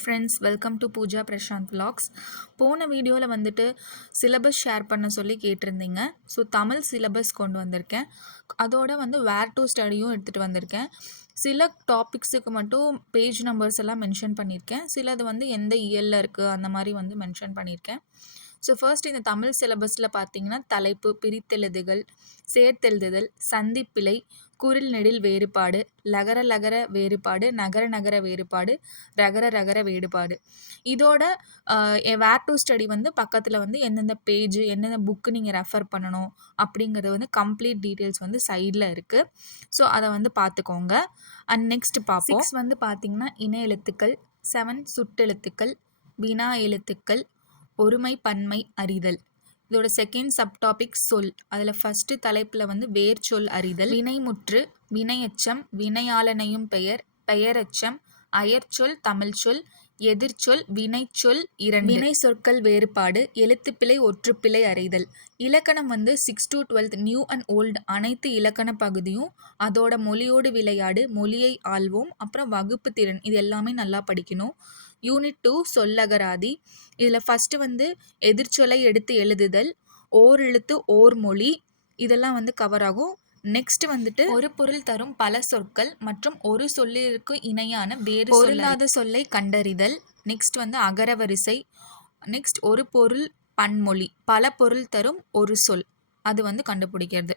Friends, welcome to Pooja Prashanth vlogs. போன வீடியோவில் வந்துட்டு சிலபஸ் ஷேர் பண்ண சொல்லி கேட்டிருந்தீங்க. ஸோ தமிழ் சிலபஸ் கொண்டு வந்திருக்கேன். அதோட வந்து வேர் டு ஸ்டடியும் எடுத்துகிட்டு வந்திருக்கேன். சில டாபிக்ஸுக்கு மட்டும் பேஜ் நம்பர்ஸ் எல்லாம் மென்ஷன் பண்ணியிருக்கேன். சிலது வந்து எந்த இயலில் இருக்குது அந்த மாதிரி வந்து மென்ஷன் பண்ணியிருக்கேன். ஸோ ஃபர்ஸ்ட் இந்த தமிழ் சிலபஸில் பார்த்தீங்கன்னா தலைப்பு, பிரித்தெழுதுகள், சேர்த்தெழுதுதல், சந்திப்பிழை, குரில் நெடில் வேறுபாடு, லகர லகர வேறுபாடு, நகர நகர வேறுபாடு, ரகர ரகர வேறுபாடு. இதோட வேர் டு ஸ்டடி வந்து பக்கத்தில் வந்து எந்தெந்த பேஜ், எந்தெந்த புக்கு நீங்கள் ரெஃபர் பண்ணணும் அப்படிங்கிறது வந்து கம்ப்ளீட் டீட்டெயில்ஸ் வந்து சைடில் இருக்குது. ஸோ அதை வந்து பார்த்துக்கோங்க. அண்ட் நெக்ஸ்ட் பார்ப்போம். 6 வந்து பார்த்திங்கன்னா இன எழுத்துக்கள், 7 சுட்டெழுத்துக்கள், வினா எழுத்துக்கள், ஒருமை பன்மை அறிதல். இதோட செகண்ட் சப்டாபிக் சொல். அதில் ஃபஸ்ட்டு தலைப்பில் வந்து வேர் சொல் அறிதல், வினைமுற்று, வினையச்சம், வினையாளனையும் பெயர், பெயரச்சம், அயற்சொல், தமிழ் சொல், எதிர்ச்சொல், வினைச்சொல் 2, வினை சொற்கள் வேறுபாடு, எழுத்துப்பிழை, ஒற்றுப்பிழை அறிதல். இலக்கணம் வந்து 6 to 12 நியூ அண்ட் ஓல்டு அனைத்து இலக்கண பகுதியும், அதோட மொழியோடு விளையாடு, மொழியை ஆள்வோம், அப்புறம் வகுப்பு திறன், இது எல்லாமே நல்லா படிக்கணும். யூனிட் 2 சொல்லகராதி. இதில் ஃபஸ்ட்டு வந்து எதிர்ச்சொலை எடுத்து எழுதுதல், ஓர் எழுத்து ஓர் மொழி, இதெல்லாம் வந்து கவர் ஆகும். நெக்ஸ்ட் வந்துட்டு ஒரு பொருள் தரும் பல சொற்கள் மற்றும் ஒரு சொல்லிற்கு இணையான வேறு பொருளாத சொல்லை கண்டறிதல். நெக்ஸ்ட் வந்து அகரவரிசை. நெக்ஸ்ட் ஒரு பொருள் பன்மொழி, பல பொருள் தரும் ஒரு சொல், அது வந்து கண்டுபிடிக்கிறது.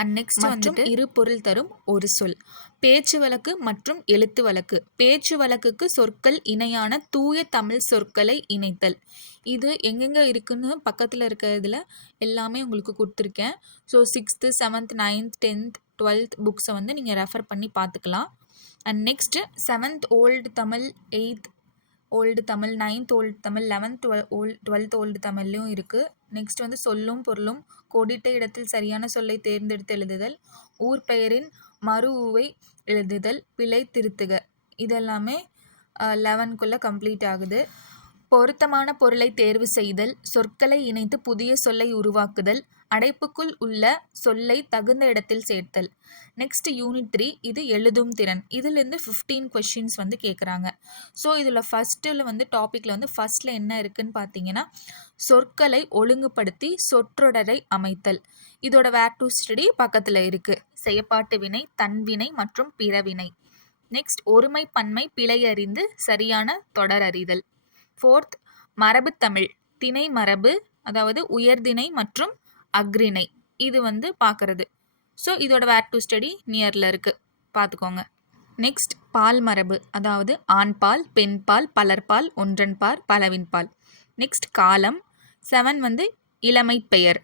அண்ட் நெக்ஸ்ட் வந்துட்டு இரு பொருள் தரும் ஒரு சொல். பேச்சு வழக்கு மற்றும் எழுத்து வழக்கு. பேச்சு வழக்குக்கு சொற்கள் இணையான தூய தமிழ் சொற்களை இணைத்தல். இது எங்கெங்கே இருக்குன்னு பக்கத்தில் இருக்கிறதுல எல்லாமே உங்களுக்கு கொடுத்துருக்கேன். So 6th, 7th, 9th, 10th, 12th புக்ஸை வந்து நீங்கள் ரெஃபர் பண்ணி பார்த்துக்கலாம். And next 7th old Tamil, 8th old Tamil, 9th old Tamil, 11th 12th old தமிழ்லையும் இருக்குது. நெக்ஸ்ட் வந்து சொல்லும் பொருளும், கோடிட்ட இடத்தில் சரியான சொல்லை தேர்ந்தெடுத்து எழுதுதல், ஊர் பெயரின் மறு ஊவை எழுதுதல், பிழை திருத்துக, இதெல்லாமே 11க்குள்ளே கம்ப்ளீட் ஆகுது. பொருத்தமான பொருளை தேர்வு செய்தல், சொற்களை இணைத்து புதிய சொல்லை உருவாக்குதல், அடைப்புக்குள் உள்ள சொல்லை தகுந்த இடத்தில் சேர்த்தல். நெக்ஸ்ட் யூனிட் 3, இது எழுதும் திறன். இதிலிருந்து 15 கொஷின்ஸ் வந்து கேட்குறாங்க. ஸோ இதில் ஃபஸ்ட்டில் வந்து டாப்பிக்கில் வந்து ஃபஸ்ட்டில் என்ன இருக்குதுன்னு பார்த்தீங்கன்னா, சொற்களை ஒழுங்குபடுத்தி சொற்றொடரை அமைத்தல். இதோட வேர் டு ஸ்டடி பக்கத்தில் இருக்குது. செயப்பாட்டு வினை, தன்வினை மற்றும் பிறவினை. நெக்ஸ்ட் ஒருமை பன்மை பிழை அறிந்து சரியான தொடர் அறிதல். 4th மரபுத்தமிழ், திணை மரபு, அதாவது உயர்திணை மற்றும் அக்ரிணை, இது வந்து பார்க்குறது. ஸோ இதோட வேர் டு ஸ்டடி நியரில் இருக்குது, பார்த்துக்கோங்க. நெக்ஸ்ட் பால் மரபு, அதாவது ஆண்பால், பெண்பால், பலர்பால், ஒன்றன்பால், பலவின்பால். நெக்ஸ்ட் காலம். 7 வந்து இளமை பெயர்.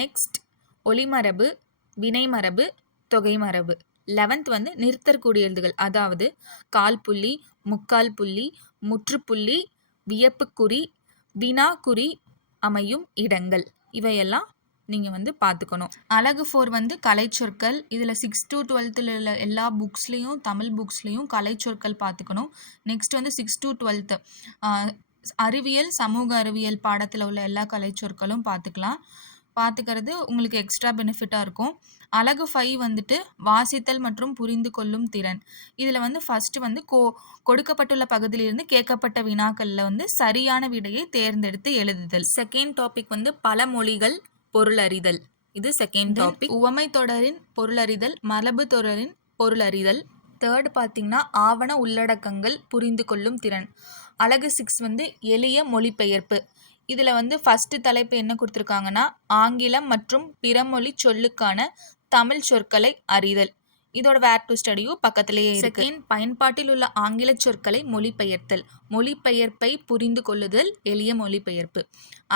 நெக்ஸ்ட் ஒளிமரபு, வினைமரபு, தொகை மரபு. 11th வந்து நிறுத்தற்கூடிய எழுதுகள், அதாவது கால் புள்ளி, முக்கால் புள்ளி, முற்றுப்புள்ளி, வியப்புக்குறி, வினாக்குறி அமையும் இடங்கள், இவையெல்லாம் நீங்கள் வந்து பார்த்துக்கணும். அலகு 4 வந்து கலைச்சொற்கள். இதில் 6 to 12th உள்ள எல்லா புக்ஸ்லேயும், தமிழ் புக்ஸ்லேயும் கலைச்சொற்கள் பார்த்துக்கணும். நெக்ஸ்ட் வந்து 6 to 12th அறிவியல், சமூக அறிவியல் பாடத்தில் உள்ள எல்லா கலைச்சொற்களும் பார்த்துக்கிறது உங்களுக்கு எக்ஸ்ட்ரா பெனிஃபிட்டாக இருக்கும். அலகு 5 வந்துட்டு வாசித்தல் மற்றும் புரிந்து கொள்ளும் திறன். இதில் வந்து ஃபஸ்ட்டு வந்து கொடுக்கப்பட்டுள்ள பகுதியிலிருந்து கேட்கப்பட்ட வினாக்களில் வந்து சரியான விடையை தேர்ந்தெடுத்து எழுதுதல். செகண்ட் டாபிக் வந்து பழமொழிகள் பொருளறிதல். இது செகண்ட் டாபிக். உவமை தொடரின் பொருளறிதல், மரபு தொடரின் பொருளறிதல். தேர்ட் பார்த்திங்கன்னா ஆவண உள்ளடக்கங்கள் புரிந்து கொள்ளும் திறன். அலகு 6 வந்து எளிய மொழிபெயர்ப்பு. இதில் வந்து ஃபஸ்ட்டு தலைப்பு என்ன கொடுத்துருக்காங்கன்னா, ஆங்கிலம் மற்றும் பிறமொழி சொல்லுக்கான தமிழ் சொற்களை அறிதல். இதோட வேர் டு ஸ்டடியும் பக்கத்திலேயே இருக்கு. செகண்ட் பயன்பாட்டில் உள்ள ஆங்கில சொற்களை மொழிபெயர்த்தல், மொழிபெயர்ப்பை புரிந்து கொள்ளுதல், எளிய மொழிபெயர்ப்பு.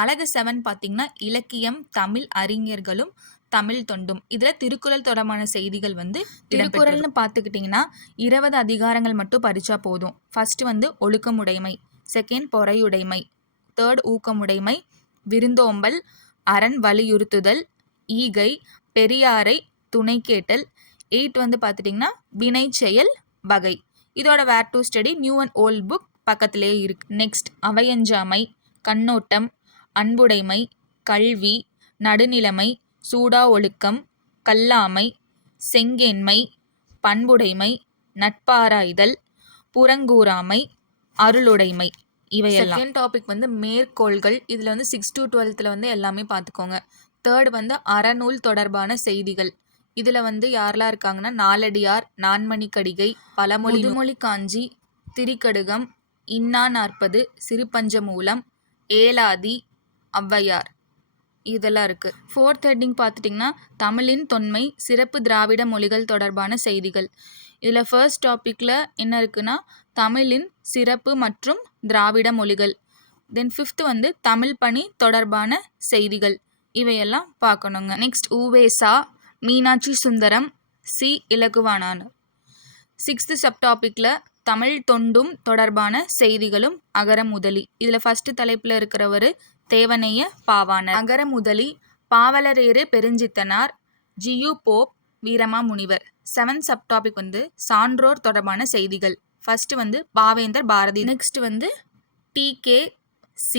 அலகு 7 பார்த்திங்கன்னா இலக்கியம், தமிழ் அறிஞர்களும் தமிழ் தொண்டும். இதில் திருக்குறள் தொடர்பான செய்திகள் வந்து திருக்குறள்னு பார்த்துக்கிட்டிங்கன்னா 20 அதிகாரங்கள் மட்டும் படித்தா போதும். ஃபஸ்ட்டு வந்து ஒழுக்கமுடைமை, செகண்ட் பொறையுடைமை, தேர்ட் ஊக்கமுடைமை, விருந்தோம்பல், அரண் வலியுறுத்துதல், ஈகை, பெரியாரை துணை கேட்டல். 8 வந்து பார்த்துட்டிங்கன்னா வினை செயல் வகை. இதோட where to study new and old book பக்கத்திலே இருக்குது. நெக்ஸ்ட் அவையஞ்சாமை, கண்ணோட்டம், அன்புடைமை, கல்வி, நடுநிலைமை, சூடா ஒழுக்கம், கல்லாமை, செங்கேண்மை, பண்புடைமை, நட்பாராய்தல், புறங்கூறாமை, அருளுடைமை இவையெல்லாம். செகண்ட் டாபிக் வந்து மேற்கோள்கள். இதில் வந்து 6 to 12th வந்து எல்லாமே பார்த்துக்கோங்க. தேர்ட் வந்து அறநூல் தொடர்பான செய்திகள். இதில் வந்து யாரெல்லாம் இருக்காங்கன்னா நாலடியார், நான்மணிக்கடிகை, பழமொழி, முதுமொழி காஞ்சி, திரிகடுகம், இன்னா 40, சிறுபஞ்சமூலம், ஏலாதி, ஔவையார் இதெல்லாம் இருக்குது. ஃபோர்த் ஹெட்டிங் பார்த்துட்டிங்கன்னா தமிழின் தொன்மை, சிறப்பு திராவிட மொழிகள் தொடர்பான செய்திகள். இதில் ஃபர்ஸ்ட் டாப்பிக்கில் என்ன இருக்குன்னா தமிழின் சிறப்பு மற்றும் திராவிட மொழிகள். தென் ஃபிஃப்த் வந்து தமிழ் பணி தொடர்பான செய்திகள். இவையெல்லாம் பார்க்கணுங்க. நெக்ஸ்ட் உவேசா, மீனாட்சி சுந்தரம், சி இலகுவானான். சிக்ஸ்த்து சப்டாப்பிக்கில் தமிழ் தொண்டும் தொடர்பான செய்திகளும் அகர முதலி. இதில் ஃபஸ்ட்டு தலைப்பில் இருக்கிறவர் தேவனைய பாவாணர். அகர முதலி பாவலரேறு பெருஞ்சித்தனார், ஜியு போப், வீரமா முனிவர். செவன்த் சப்டாபிக் வந்து சான்றோர் தொடர்பான செய்திகள். ஃபர்ஸ்ட் வந்து பாவேந்தர் பாரதி. நெக்ஸ்ட் வந்து TKC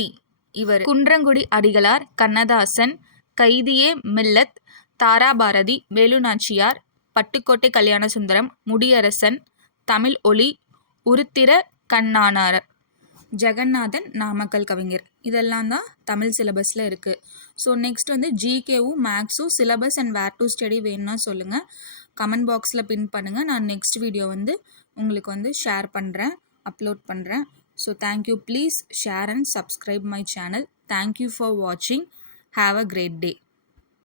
இவர். குன்றங்குடி அடிகளார், கண்ணதாசன், கைதியே மில்லத், தாராபாரதி, வேலுநாச்சியார், பட்டுக்கோட்டை கல்யாணசுந்தரம், முடியரசன், தமிழ் ஒளி, உருத்திர கண்ணானார், ஜெகநாதன், நாமக்கல் கவிஞர். இதெல்லாம் தான் தமிழ் சிலபஸில் இருக்குது. ஸோ நெக்ஸ்ட் வந்து ஜிகேவும் மேக்ஸும் syllabus and where to study வேணும்னா சொல்லுங்கள், கமெண்ட் பாக்ஸில் பின் பண்ணுங்கள். நான் நெக்ஸ்ட் வீடியோ வந்து உங்களுக்கு வந்து ஷேர் பண்ணுறேன், அப்லோட் பண்ணுறேன். So thank you. Please share and subscribe my channel. Thank you for வாட்சிங். Have a great day.